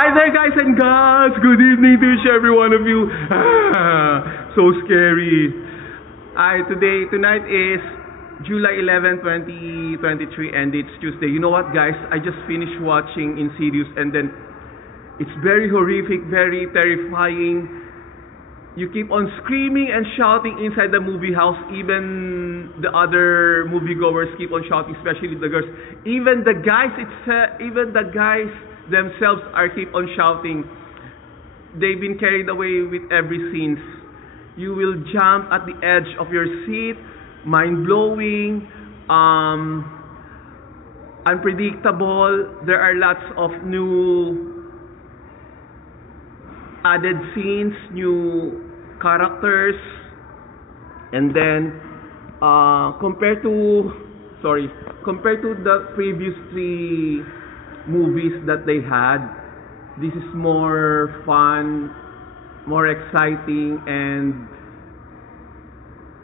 Hi there, guys and gals. Good evening to each every one of you. So scary. Tonight is July 11, 2023, and it's Tuesday. You know what, guys? I just finished watching Insidious, and then it's very horrific, very terrifying. You keep on screaming and shouting inside the movie house. Even the other moviegoers keep on shouting, especially the girls. Even the guys themselves are keep on shouting. They've been carried away with every scene. You will jump at the edge of your seat. Mind blowing, unpredictable. There are lots of new added scenes, new characters, and then compared to the previous three movies that they had, this is more fun, more exciting, and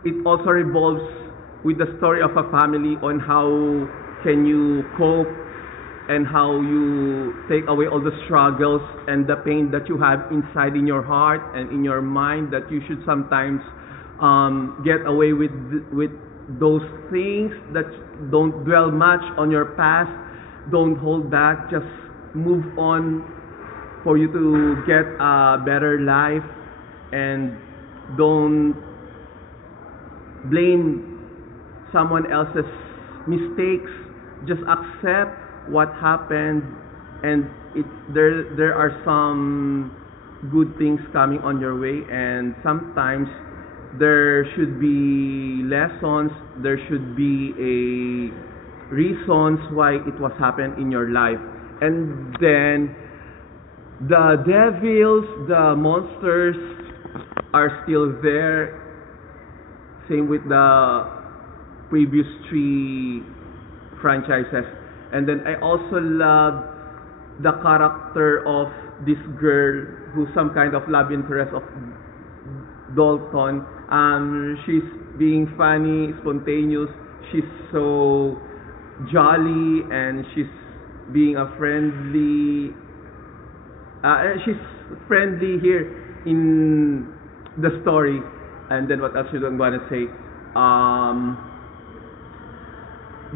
it also revolves with the story of a family on how can you cope and how you take away all the struggles and the pain that you have inside in your heart and in your mind, that you should sometimes get away with those things. That don't dwell much on your past, don't hold back, just move on for you to get a better life, and don't blame someone else's mistakes. Just accept what happened, and there are some good things coming on your way, and sometimes there should be lessons, there should be a reasons why it was happened in your life. And then the devils, the monsters are still there, same with the previous three franchises. And then I also love the character of this girl who's some kind of love interest of Dalton. She's being funny, spontaneous, she's so jolly, and she's being a friendly she's friendly here in the story. And then what else should I want to say?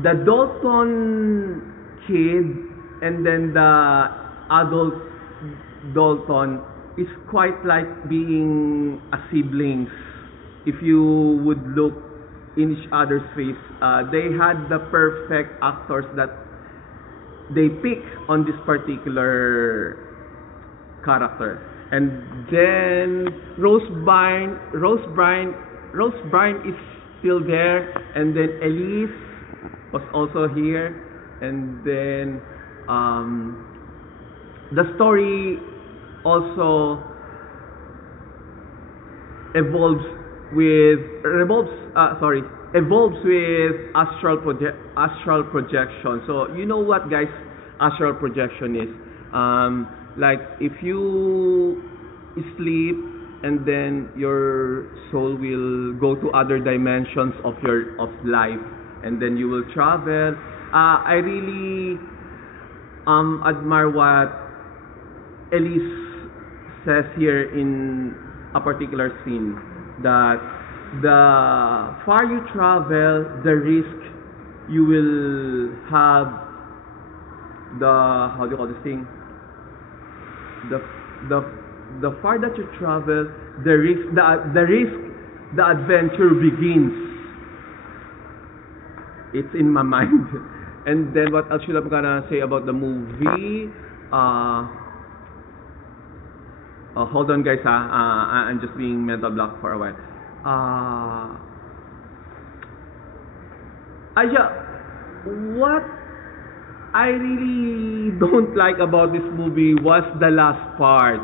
The Dalton kid and then the adult Dalton is quite like being a siblings. If you would look in each other's face, they had the perfect actors that they pick on this particular character. And then Rose Byrne is still there, and then Elise was also here, and then the story also evolves with astral projection. So you know what, guys, astral projection is. Like if you sleep and then your soul will go to other dimensions of life, and then you will travel. I really admire what Elise says here in a particular scene, that the far you travel, the risk you will have, the, how do you call this thing, the far that you travel, the adventure begins. It's in my mind. And then what else should I'm gonna say about the movie? Hold on, guys. I'm just being mental block for a while. What I really don't like about this movie was the last part.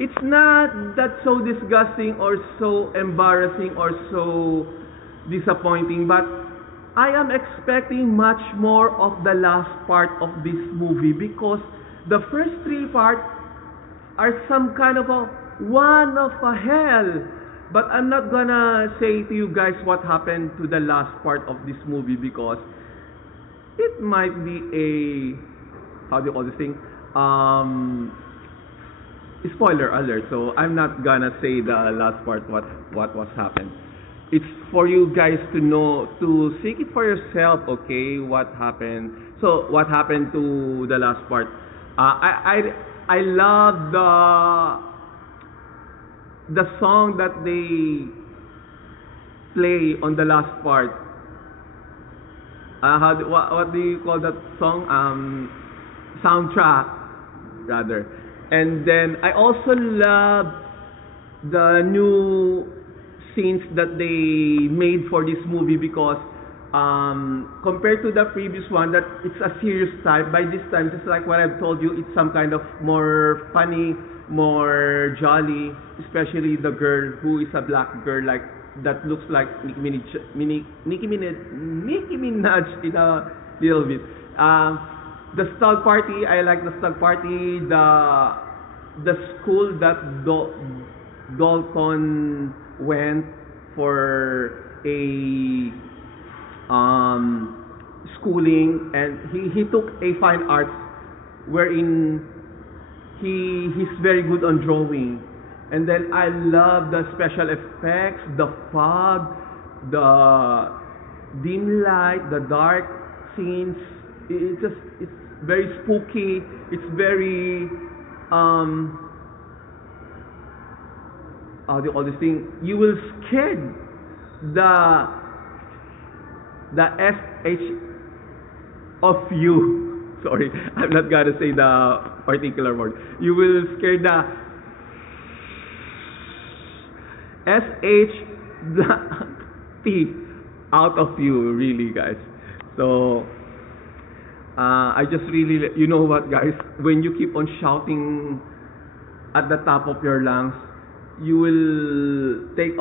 It's not that so disgusting or so embarrassing or so disappointing, but I am expecting much more of the last part of this movie, because the first three parts are some kind of a one of a hell. But I'm not gonna say to you guys what happened to the last part of this movie, because it might be a, how do you call this thing, spoiler alert. So I'm not gonna say the last part what was happened. It's for you guys to know, to seek it for yourself. Okay, what happened? So what happened to the last part? I love the song that they play on the last part. What do you call that song? Soundtrack, rather. And then I also love the new scenes that they made for this movie because compared to the previous one, that it's a serious type. By this time, just like what I've told you, it's some kind of more funny, more jolly. Especially the girl who is a black girl, like that looks like Nicki Minaj in a little bit. The stag party, I like the stag party. The school that Dalton went for a schooling, and he took a fine arts wherein he's very good on drawing. And then I love the special effects, the fog, the dim light, the dark scenes. It's very spooky. It's very how do you call this thing? You will scare the SH of you. Sorry, I'm not gonna say the particular word. You will scare the SH the T out of you, really, guys. So I just really, you know what, guys? When you keep on shouting at the top of your lungs, you will take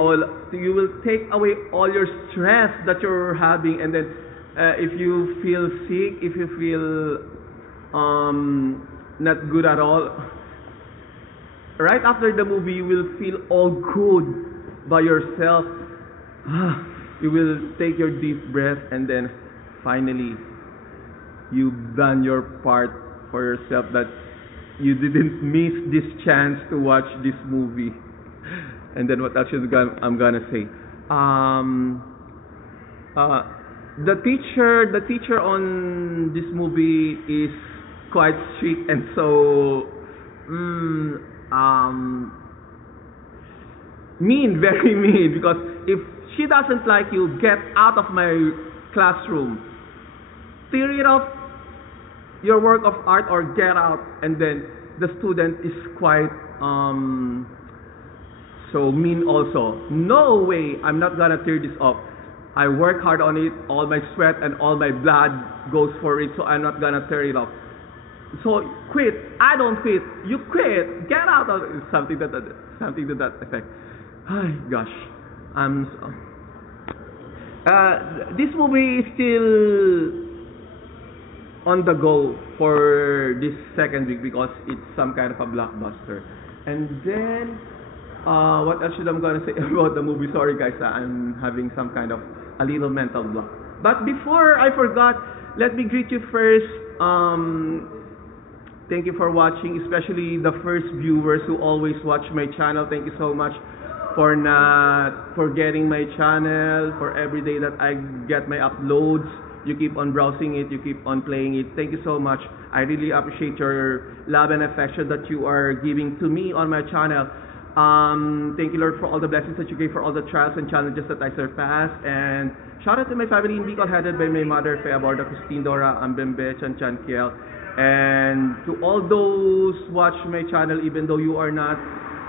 away all your stress that you're having. And then if you feel sick, if you feel not good at all, right after the movie you will feel all good by yourself. You will take your deep breath, and then finally you've done your part for yourself, that you didn't miss this chance to watch this movie. And then what else I'm gonna say? The teacher on this movie is quite strict, and so mean, very mean. Because if she doesn't like you, get out of my classroom. Tear it off your work of art or get out. And then the student is quite so mean also. No way, I'm not gonna tear this off. I work hard on it, all my sweat and all my blood goes for it, so I'm not gonna tear it off. So quit. I don't quit. You quit. Get out of it. Something to that effect. Oh gosh, I'm. This movie is still on the go for this second week because it's some kind of a blockbuster. And then, what else should I'm gonna say about the movie? Sorry guys, I'm having some kind of a little mental block. But before I forgot, let me greet you first. Thank you for watching, especially the first viewers who always watch my channel. Thank you so much for not forgetting my channel, for every day that I get my uploads. You keep on browsing it, you keep on playing it. Thank you so much. I really appreciate your love and affection that you are giving to me on my channel. Thank you, Lord, for all the blessings that you gave, for all the trials and challenges that I surpassed. And shout out to my family in Bicol, headed by my mother, Fea Borda, Christine, Dora, Ambembe, Chan Chan Kiel. And to all those watch my channel, even though you are not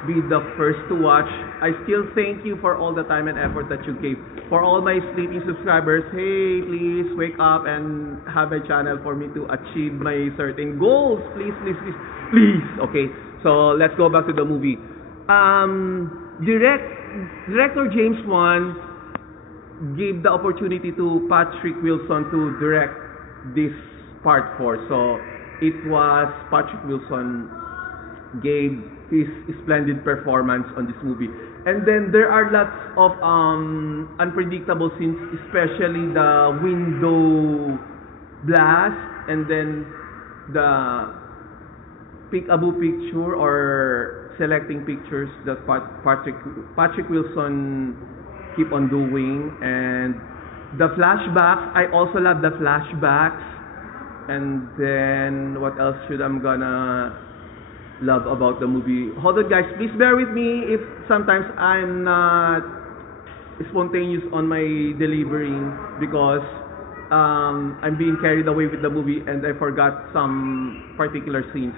be the first to watch, I still thank you for all the time and effort that you gave. For all my sleeping subscribers, hey, please wake up and have a channel for me to achieve my certain goals. Please, please, please, please. Okay, so let's go back to the movie. Director James Wan gave the opportunity to Patrick Wilson to direct this part 4. So it was Patrick Wilson gave his splendid performance on this movie. And then there are lots of unpredictable scenes, especially the window blast, and then pick-a-boo picture or selecting pictures that Patrick Wilson keep on doing, and the flashbacks. I also love the flashbacks. And then what else should I'm gonna love about the movie? Hold on, guys. Please bear with me if sometimes I'm not spontaneous on my delivering because I'm being carried away with the movie and I forgot some particular scenes.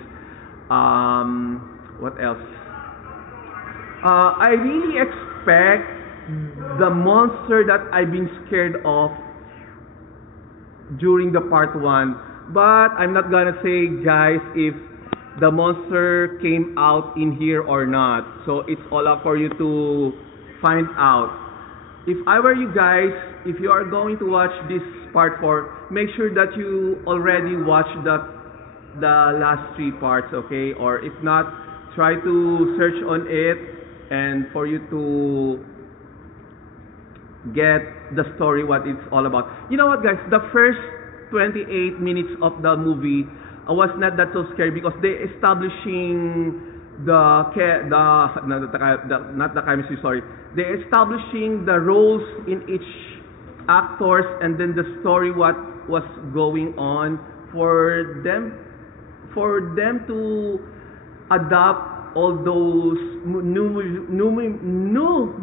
What else? I really expect the monster that I've been scared of during the part 1, but I'm not gonna say, guys, if the monster came out in here or not. So it's all up for you to find out. If I were you guys, if you are going to watch this part 4, make sure that you already watched the last 3 parts, okay? Or if not, try to search on it and for you to get the story, what it's all about. You know what, guys? The first 28 minutes of the movie was not that so scary because they establishing not the chemistry, sorry. They establishing the roles in each actors and then the story what was going on for them to adopt all those new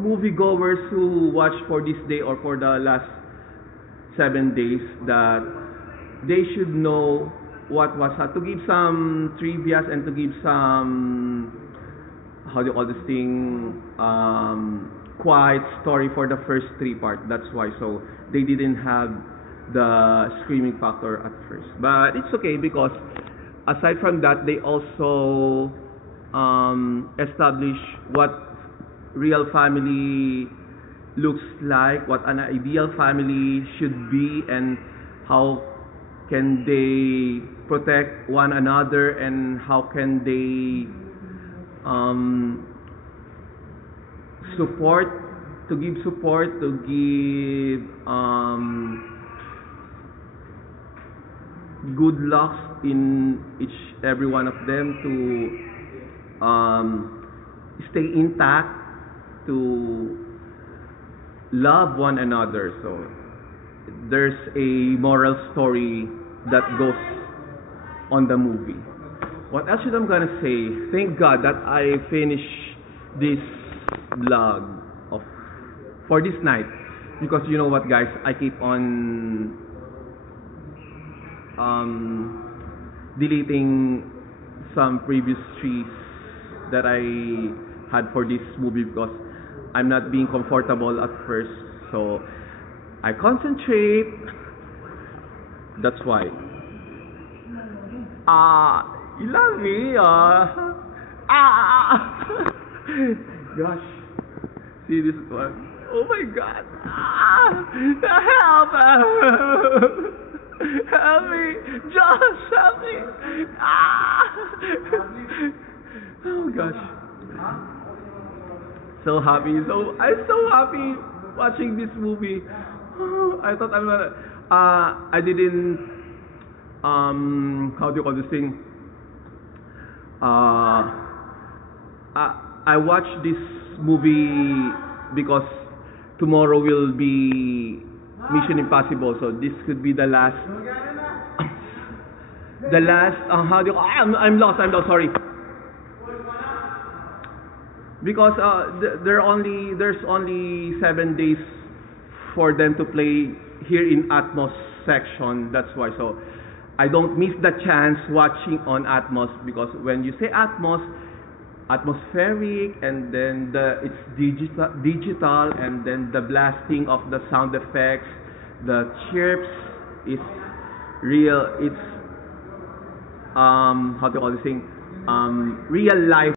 moviegoers who watch for this day or for the last 7 days, that they should know what was to give some trivias and to give some, how do you call this thing, quiet story for the first 3 parts. That's why. So they didn't have the screaming factor at first, but it's okay because aside from that, they also establish what real family looks like, what an ideal family should be, and how can they protect one another, and how can they to give good luck in every one of them to stay intact, to love one another. So there's a moral story that goes on the movie. What else should I'm gonna say? Thank God that I finished this vlog for this night, because you know what, guys, I keep on deleting some previous streams that I had for this movie because I'm not being comfortable at first, so I concentrate. That's why. You love me. Gosh, see this one. Oh my God. Help! Help me, Josh, help me. Oh gosh. So happy. I'm so happy watching this movie. I thought I'm gonna I didn't how do you call this thing? I watched this movie because tomorrow will be Mission Impossible, so this could be the last how do you I'm lost, sorry. Because there's only 7 days for them to play here in Atmos section. That's why. So I don't miss the chance watching on Atmos, because when you say Atmos, atmospheric, and then it's digital, and then the blasting of the sound effects, the chirps is real. It's how do you call this thing? Real life.